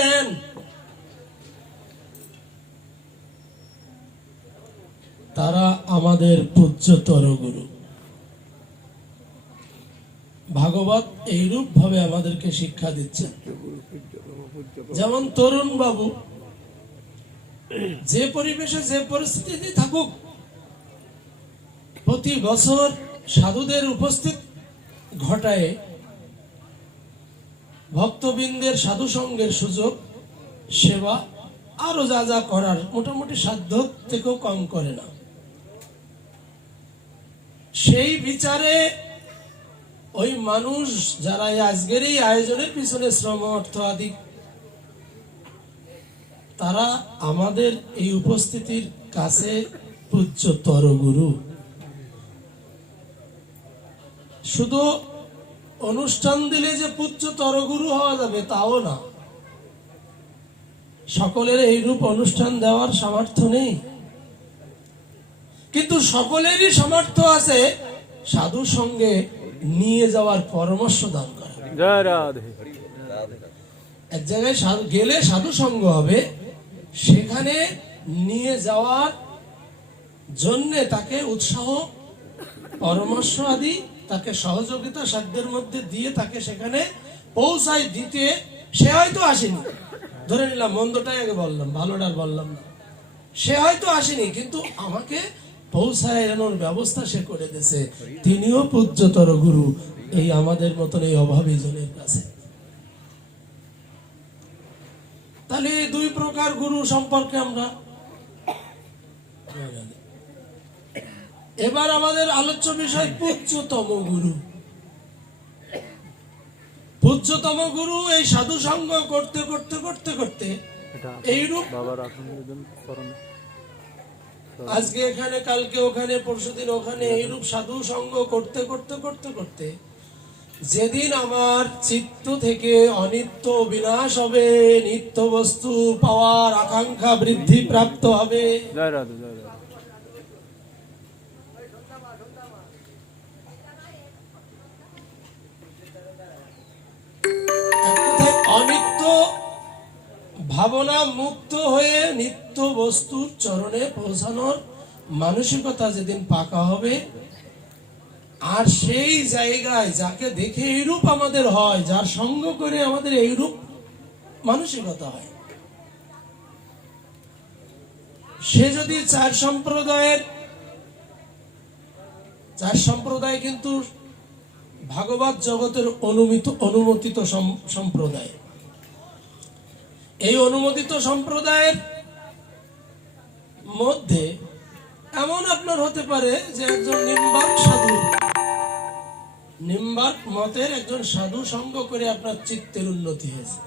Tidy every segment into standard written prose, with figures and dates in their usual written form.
দেন। তারা আমাদের পূজ্যতর গুরু। ভাগবত এইরূপ ভাবে আমাদেরকে শিক্ষা দিচ্ছে। যেমন তরুণ বাবু যে পরিবেশে যে পরিস্থিতি থাকুক, প্রতি বছর সাধুদের উপস্থিত ঘটায় ভক্তবৃন্দের সাধু সঙ্গের সুযোগ, সেবা আরো যা যা করার মোটামুটি সাধ্য থেকেও কম করে না। সেই বিচারে ওই মানুষ যারা আজকের এই আয়োজনের পিছনে শ্রম অর্থ আদি, তারা আমাদের এই উপস্থিতির কাছে পূজ্যতর গুরু। শুধু অনুষ্ঠান দিলে যে পূজ্যতর গুরু হওয়া যাবে তাও না। সকলের এইরূপ অনুষ্ঠান দেওয়ার সামর্থ্য নেই, কিন্তু সকলেরই সামর্থ্য আছে সাধু সঙ্গে নিয়ে যাওয়ার পরামর্শ দান করা। এক জায়গায় গেলে সাধু সঙ্গ হবে, সেখানে নিয়ে যাওয়ার জন্য তাকে উৎসাহ, পরামর্শ আদি, তাকে সহযোগিতা সাধ্যের মধ্যে দিয়ে তাকে সেখানে পৌঁছায় দিতে। সে হয়তো আসেনি, ধরে নিলাম মন্দটাই আগে বললাম, ভালোটা বললাম না, সে হয়তো আসেনি, কিন্তু আমাকে পৌঁছানোর ব্যবস্থা সে করে দিয়েছে। তিনিও পূজ্যতর গুরু এই আমাদের মতন এই অভাবী জনের কাছে। তাহলে এই দুই প্রকার গুরু সম্পর্কে আমরা এবার আমাদের আলোচ্য বিষয় পূজ্যতম গুরু। পূজ্যতম গুরু এই সাধু সঙ্গ করতে করতে করতে করতে এইরূপ, আজকে এখানে, কালকে ওখানে, পরশুদিন ওখানে, এইরূপ সাধু সঙ্গ করতে করতে করতে করতে যেদিন আমার চিত্ত থেকে অনিত্য বিনাশ হবে, নিত্য বস্তু পাওয়ার আকাঙ্ক্ষা বৃদ্ধি প্রাপ্ত হবে, অনিত্য ভাবনা মুক্ত হয়ে নিত্য বস্তুর চরণে পৌঁছানোর মানসিকতা যেদিন পাকা হবে, আর সেই জায়গায় যাকে দেখে এইরূপ আমাদের হয়, যার সঙ্গ করে আমাদের এইরূপ মানসিকতা হয়, সে যদি চার সম্প্রদায় কিন্তু ভাগবত জগতের অনুমোদিত সম্প্রদায়। এই অনুমোদিত সম্প্রদায়ের মধ্যে এমন আপনার হতে পারে যে একজন নিম্বার্ক মতের একজন সাধু সঙ্গ করে আপনার চিত্তের উন্নতি হয়েছে।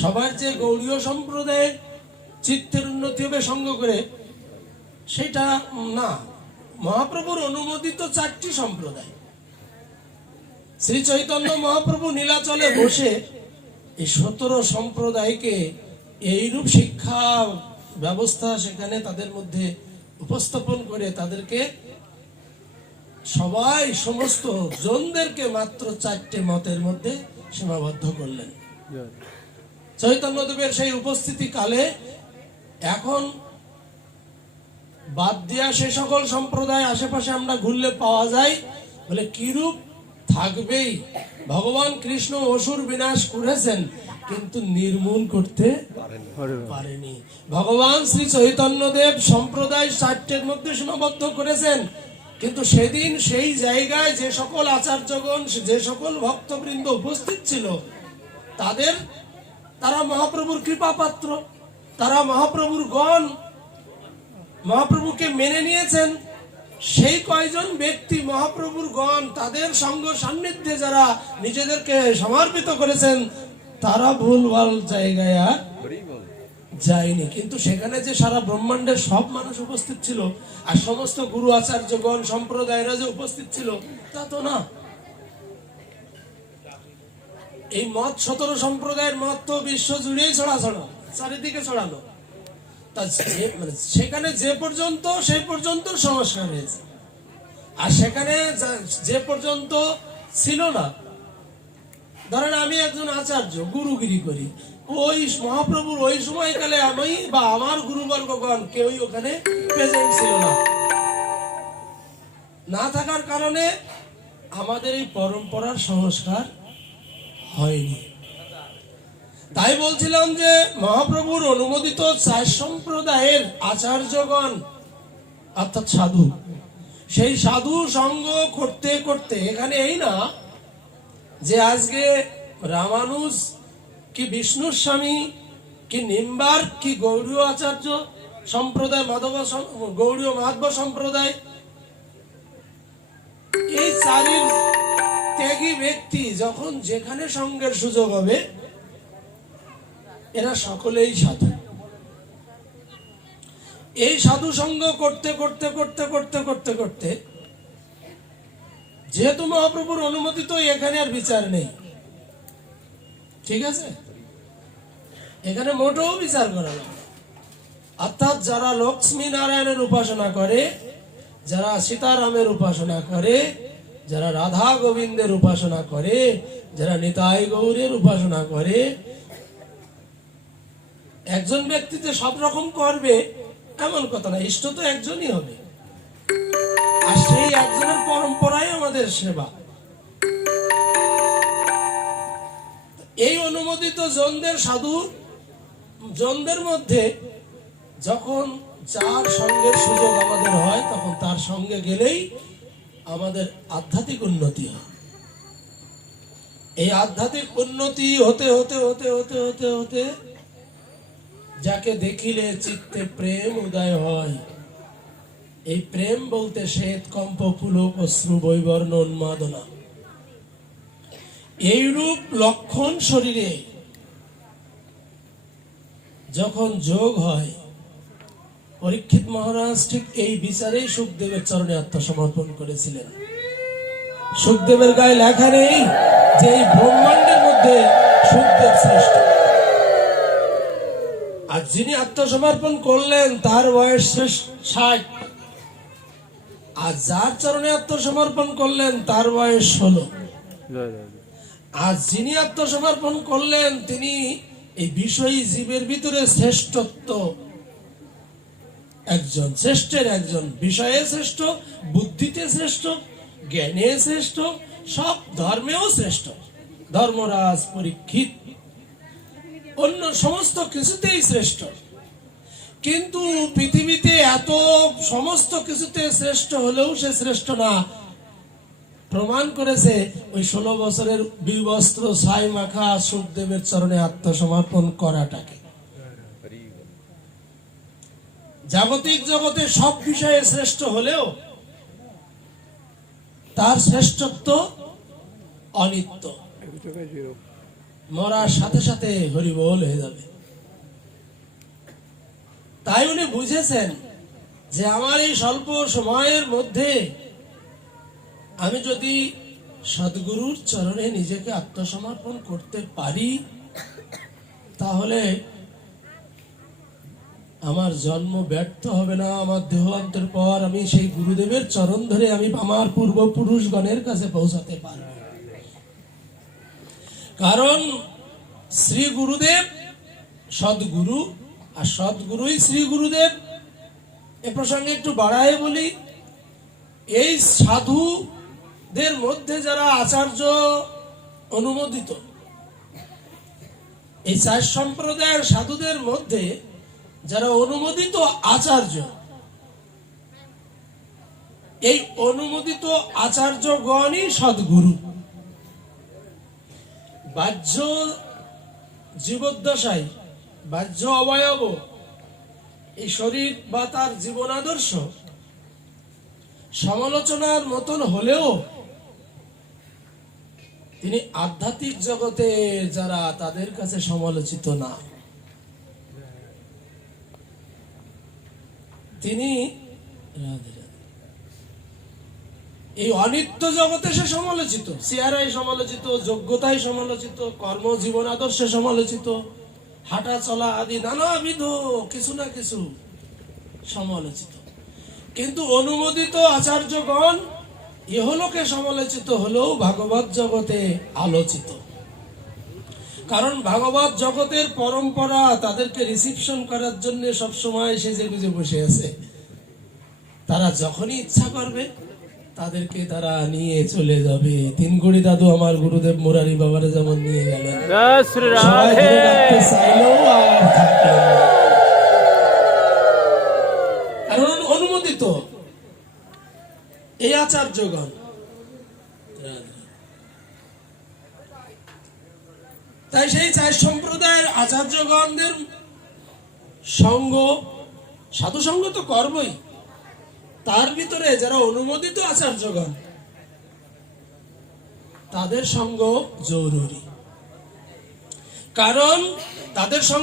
সবার যে গৌড়ীয় সম্প্রদায়ের চিত্তের উন্নতি হবে সঙ্গ করে, সেটা না। মহাপ্রভুর অনুমোদিত 4টি সম্প্রদায়। শ্রী চৈতন্য মহাপ্রভু নীলাচলে বসে এই 17 সম্প্রদায়কে এইরূপ শিক্ষা ব্যবস্থা সেখানে তাদের মধ্যে উপস্থাপন করে তাদেরকে সমস্ত জনদেরকে মাত্র 4টে মতের মধ্যে সীমাবদ্ধ করলেন। চৈতন্যদেবের সেই উপস্থিতি কালে এখন বাদ দিয়া সে সকল সম্প্রদায় আশেপাশে আমরা ঘুরলে পাওয়া যায়, বলে কিরূপ থাকবেই। ভগবান কৃষ্ণ অসুর বিনাশ করেছেন, কিন্তু নির্মূল করতে পারেনি। ভগবান শ্রী চৈতন্যদেব সম্প্রদায় 4টের মধ্যে সীমাবদ্ধ করেছেন, কিন্তু সেদিন সেই জায়গায় যে সকল আচার্যগণ, যে সকল ভক্তবৃন্দ উপস্থিত ছিল, তারা মহাপ্রভুর কৃপা পাত্র, তারা মহাপ্রভুর গণ, মহাপ্রভুকে মেনে নিয়েছেন। সেই কয়জন ব্যক্তি মহাপ্রভুর গণ, তাদের সঙ্গ সান্নিধ্যে যারা নিজেদেরকে সমর্পিত করেছেন, তারা ভুলভাল জায়গায় আর যায়নি। কিন্তু সেখানে যে সারা ব্রহ্মাণ্ডের সব মানুষ উপস্থিত ছিল, আর সমস্ত গুরু আচার্যগণ সম্প্রদায়রা যে উপস্থিত ছিল, তা তো না। এই মত 17 সম্প্রদায়ের মত তো বিশ্ব জুড়েই ছড়াছড়া, চারিদিকে ছড়ানো। তা সেখানে যে পর্যন্ত সেই পর্যন্ত সংস্কার হয়েছে, আর সেখানে যে পর্যন্ত ছিল না ধরেন আমি একজন আচার্য, গুরুগিরি করি, ওই মহাপ্রভুর ওই সময়কালে আমি বা আমার গুরুবর্গগণ কেউই ওখানে প্রেজেন্ট ছিল না। না থাকার কারণে আমাদের এই পরম্পরার সংস্কার হয়নি। তাই বলছিলাম যে মহাপ্রভুর অনুমোদিত 4 সম্প্রদায়ের আচার্যগণ অর্থাৎ সাধু, সেই সাধু সঙ্গ করতে করতে এখানে এই না যে আজকে রামানুজ কি বিষ্ণুর স্বামী কি নিম্বার কি গৌড়ীয় আচার্য সম্প্রদায়, গৌড়ীয় মাধব সম্প্রদায়, এই 4 ত্যাগী ব্যক্তি যখন যেখানে সঙ্গের সুযোগ হবে এরা সকলেই সাধু। এই সাধু সঙ্গ করতে করতে করতে করতে করতে করতে যেহেতু মহাপ্রভুর অনুমোদিত, এখানে আর বিচার নেই, ঠিক আছে? এখানে মোটেও বিচার করা না। অর্থাৎ যারা লক্ষ্মী নারায়ণের উপাসনা করে, যারা সীতারামের উপাসনা করে, যারা রাধা গোবিন্দের উপাসনা করে, যারা নিতাই গৌরের উপাসনা করে, একজন ব্যক্তিতে সব রকম করবে এমন কথা না, ইষ্ট তো একজনই হবে, আর সেই একজনের পরম্পরাই আমাদের সেবা। এই অনুমোদিত জনদের সাধু জনদের মধ্যে যখন যার সঙ্গের সুযোগ আমাদের হয় তখন তার সঙ্গে গেলেই আমাদের আধ্যাত্মিক উন্নতি হয়। এই আধ্যাত্মিক উন্নতি হতে হতে হতে হতে হতে হতে যাকে দেখিলে চিত্তে প্রেম উদয় হয়, এই প্রেম বলতে শ্বেত কম্প পুলক অশ্রু বৈবর্ণ উন্মাদনা, এইরূপ লক্ষণ শরীরে যখন যোগ হয়, পরীক্ষিত মহারাজ ঠিক এই বিচারেই সুখদেবের চরণে আত্মসমর্পণ করেছিলেন। সুখদেবের গায়ে লেখা নেই যে এই ব্রহ্মাণ্ডের মধ্যে সুখদেব শ্রেষ্ঠ, আর যিনি আত্মসমর্পণ করলেন তার বয়স 60, আর যার চরণে আত্মসমর্পণ করলেন তার বয়স 16। আর যিনি আত্মসমর্পণ করলেন তিনি এই বিষয়ী জীবের ভিতরে শ্রেষ্ঠত্ব একজন, শ্রেষ্ঠের একজন, বিষয়ে শ্রেষ্ঠ, বুদ্ধিতে শ্রেষ্ঠ, জ্ঞানে শ্রেষ্ঠ, সব ধর্মেও শ্রেষ্ঠ। ধর্মরাজ পরীক্ষিত অন্য সমস্ত কিছুতেই শ্রেষ্ঠ, কিন্তু পৃথিবীতে এত সমস্ত কিছুতে শ্রেষ্ঠ হলেও সে শ্রেষ্ঠ না। প্রমাণ করেছে ওই 16 বছরের বিবস্ত্র ছাই মাখা সুখদেবের চরণে আত্মসমর্পণ করাটাকে। জাগতিক জগতে সব বিষয়ে শ্রেষ্ঠ হলেও তার শ্রেষ্ঠত্ব অনিত্য, মরার সাথে সাথে হরিবোল হয়ে যাবে। তাই উনি বুঝেছেন যে আমার এই স্বল্প সময়ের মধ্যে আমি যদি সদ্গুরুর চরণে নিজেকে আত্মসমর্পণ করতে পারি তাহলে আমার জন্ম ব্যর্থ হবে না। আমার দেহান্তের পর আমি সেই গুরুদেবের চরণ ধরে আমি আমার পূর্বপুরুষগণের কাছে পৌঁছাতে পারব। কারণ শ্রী গুরুদেব সদ্গুরু, আর সদ্গুরুই শ্রী গুরুদেব। এ প্রসঙ্গে একটু বাড়ায় বলি, এই সাধুদের মধ্যে যারা আচার্য অনুমোদিত, এই 4 সম্প্রদায়ের সাধুদের মধ্যে যারা অনুমোদিত আচার্য, এই অনুমোদিত আচার্যগণই সদ্গুরু। বাহ্য জীবদ্দশায় বাহ্য অবয়ব, এই শরীর বা তার জীবন আদর্শ সমালোচনার মতন হলেও তিনি আধ্যাত্মিক জগতে যারা তাদের কাছে সমালোচিত না। তিনি এই অনিত্য জগতে সে সমালোচিত, চেহারায় সমালোচিত, যোগ্যতায় সমালোচিত, কর্মজীবন আদর্শে সমালোচিত, হাঁটা চলা আদি নানাবিধ কিছু না কিছু সমালোচিত। কিন্তু অনুমোদিত আচার্যগণ ইহলোকে সমালোচিত হলেও ভাগবত জগতে আলোচিত। কারণ ভাগবত জগতের পরম্পরা তাদেরকে রিসিপশন করার জন্য সব সময় সেজে গুজে বসে আছে। তারা যখনই ইচ্ছা করবে তাদেরকে তারা নিয়ে চলে যাবে। তিনগুড়ি দাদু আমার গুরুদেব মুরারি বাবারে যেমন নিয়ে গেলেন, সবাই ধরে রাখতে চাইলেও আর থাকলেন না, কারণ অনুমোদিত এই আচার্যগণ। তাই সেই চার সম্প্রদায়ের আচার্যগণদের সঙ্গ, সাধু সঙ্গ তো করবই, তার ভিতরে যারা অনুমোদিত আচার্যগণ তাদের সঙ্গ জরুরি, কারণ তাদের সঙ্গ